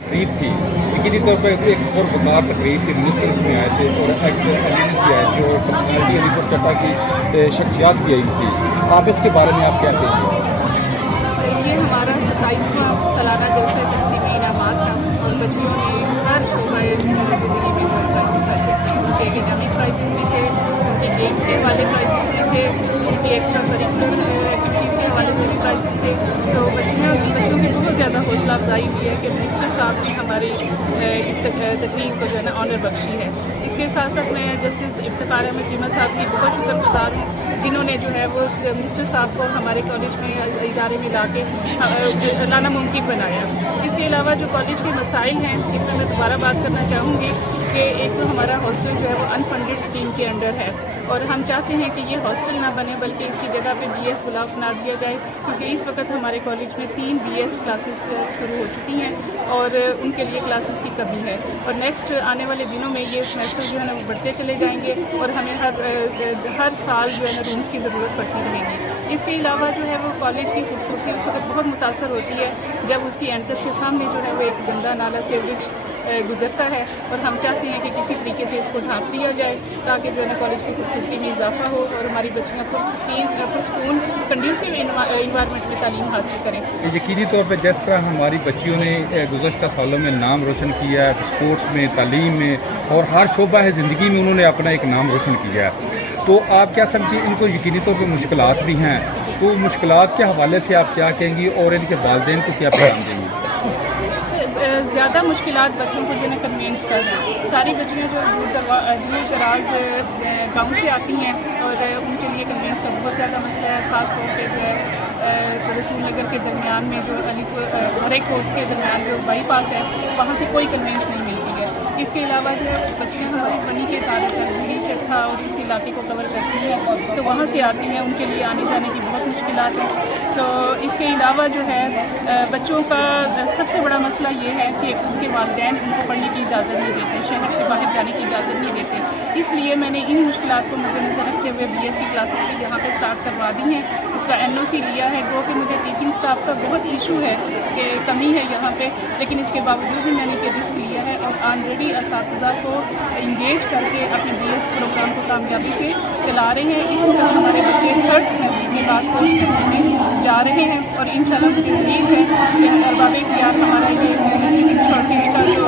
तकरीर थी, यकीनी तौर पर एक और वकार तकरीर थी, मिनिस्टर्स में आए थे और एक्स एमएलएज भी आए थे और पर्सनैलिटी अली चट्टा की शख्सियात भी आई थी। आप इसके बारे में आप क्या कहेंगे? ये हमारा 27वां सालाना जलसा तकसीमी इनामात था और बच्चियों ने हर शोबे ज़िंदगी में उनके एकेडमिक प्राइजेज भी थे, उनके गेम्स के हवाले प्राइजेज भी थे, उनकी एक्स्ट्रा करिकुलर एक्टिविटीज़ के हवाले से भी प्राइजेज थे। तो बच्चों की बहुत ज़्यादा हौसला अफजाई हुई है कि मिनिस्टर साहब ने हमारी इस तकरीर को जो है ना ऑनर बख्शी है। इसके साथ साथ मैं जस्टिस इफ्तिखार अहमद चीमा साहब की बहुत शुक्रगुजार हूँ, जिन्होंने जो है वो मिनिस्टर साहब को हमारे कॉलेज में इदारे में ला के लाना मुमकिन बनाया। इसके अलावा जो कॉलेज के मसाइल हैं, इसमें मैं दोबारा बात करना चाहूँगी कि एक तो हमारा हॉस्टल जो है वो अनफंडेड स्कीम के अंडर है और हम चाहते हैं कि ये हॉस्टल ना बने बल्कि इसकी जगह पे BS ब्लॉक बना दिया जाए, क्योंकि इस वक्त हमारे कॉलेज में 3 BS क्लासेस शुरू हो चुकी हैं और उनके लिए क्लासेस की कमी है और नेक्स्ट आने वाले दिनों में ये सेमेस्टर जो है ना वो बढ़ते चले जाएंगे और हमें हर साल जो है ना रूम्स की ज़रूरत पड़ती रहेगी। इसके अलावा जो है वो कॉलेज की खूबसूरती उस वक्त बहुत मुतासर होती है जब उसकी एंट्रेंस के सामने जो है वो एक गंदा नाला सीवरेज गुजरता है और हम चाहते हैं कि किसी तरीके से इसको ढांप दिया जाए ताकि जो है ना कॉलेज की खूबसूरती में इजाफा हो और हमारी बच्चियाँ पुरसकून कंड्यूसिव इन्वायरमेंट में तालीम हासिल करें। यकीनी तौर पर जिस तरह हमारी बच्चियों ने गुज़श्ता सालों में नाम रोशन किया है, स्पोर्ट्स में, तालीम में और हर शोबा है ज़िंदगी में उन्होंने अपना एक नाम रोशन किया है, तो आप क्या समझिए इनको यकीनी तौर पर मुश्किलात भी हैं, तो मुश्किलात के हवाले से आप क्या कहेंगी और इनके वालिदैन को क्या पैगाम देंगी? ज़्यादा मुश्किलात बच्चों को जो है कन्वेंस कर रहे हैं। सारी बच्चियाँ जो दूर दराज गाँव से आती हैं और उनके लिए कन्वेंस का बहुत ज़्यादा मसला है, ख़ास तौर पर जो है रसूल नगर के दरमियान में जो हरे कोट के दरमियान जो बाईपास है वहाँ से कोई कन्वेंस नहीं मिलती है। इसके अलावा जो बच्चियाँ हमारी बनी के तारीख चरखा और इस इलाके को कवर करती हैं तो वहाँ से आती हैं, उनके लिए आने जाने की बहुत मुश्किलात हैं। तो इसके अलावा जो है बच्चों का सबसे बड़ा मसला ये है कि उनके वालिदैन उनको पढ़ने की इजाज़त नहीं देते, शहर से बाहर जाने की इजाज़त नहीं देते। इसलिए मैंने इन मुश्किलात को मद्देनज़र रखते हुए BS की क्लासेस भी यहाँ पे स्टार्ट करवा दी हैं। इसका NOC लिया है, जो कि मुझे टीचिंग स्टाफ का बहुत इशू है कि कमी है यहाँ पे, लेकिन इसके बावजूद भी मैंने ये रिस्क लिया है और ऑलरेडी असातिज़ा को इंगेज करके अपने BS प्रोग्राम को कामयाबी से चला रहे हैं। इस वक्त हमारे बच्चे थर्ड सेमेस्टर के बाद फोर्थ सेमेस्टर में जा रहे हैं और इंशाल्लाह मुझे उम्मीद है कि अरबाब इख्तियार हमारा ये शॉर्टेज का जो